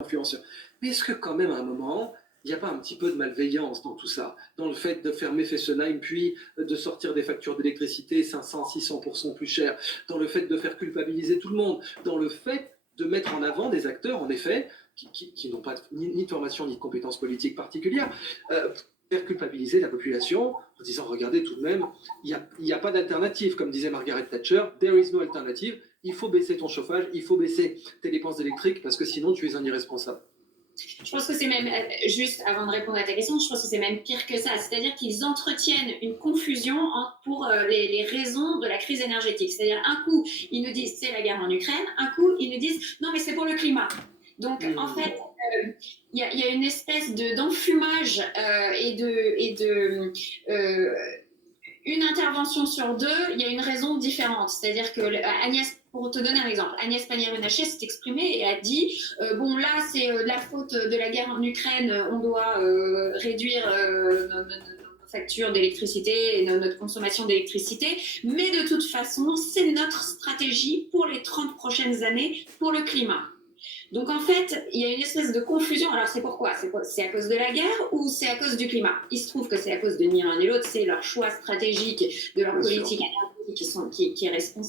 influenceurs. Mais est-ce que quand même à un moment, il n'y a pas un petit peu de malveillance dans tout ça, dans le fait de fermer Fessenheim, puis de sortir des factures d'électricité 500-600% plus chères, dans le fait de faire culpabiliser tout le monde, dans le fait de mettre en avant des acteurs, en effet, qui n'ont pas ni de formation ni de compétences politiques particulières, faire culpabiliser la population en disant regardez tout de même, il n'y a pas d'alternative, comme disait Margaret Thatcher, there is no alternative, il faut baisser ton chauffage, il faut baisser tes dépenses électriques parce que sinon tu es un irresponsable. Je pense que c'est même, juste avant de répondre à ta question, je pense que c'est même pire que ça. C'est-à-dire qu'ils entretiennent une confusion pour les raisons de la crise énergétique. C'est-à-dire, un coup, ils nous disent c'est la guerre en Ukraine, un coup, ils nous disent non, mais c'est pour le climat. Donc, en fait, il y a une espèce d'enfumage une intervention sur deux, il y a une raison différente. C'est-à-dire que Agnès, pour te donner un exemple, Agnès Pannier-Runacher s'est exprimée et a dit bon là c'est la faute de la guerre en Ukraine, on doit réduire nos factures d'électricité et notre consommation d'électricité, mais de toute façon c'est notre stratégie pour les 30 prochaines années pour le climat. Donc en fait, il y a une espèce de confusion. Alors c'est pourquoi? C'est à cause de la guerre ou c'est à cause du climat? Il se trouve que c'est à cause de ni l'un ni l'autre, c'est leur choix stratégique de leur politique énergétique qui est responsable.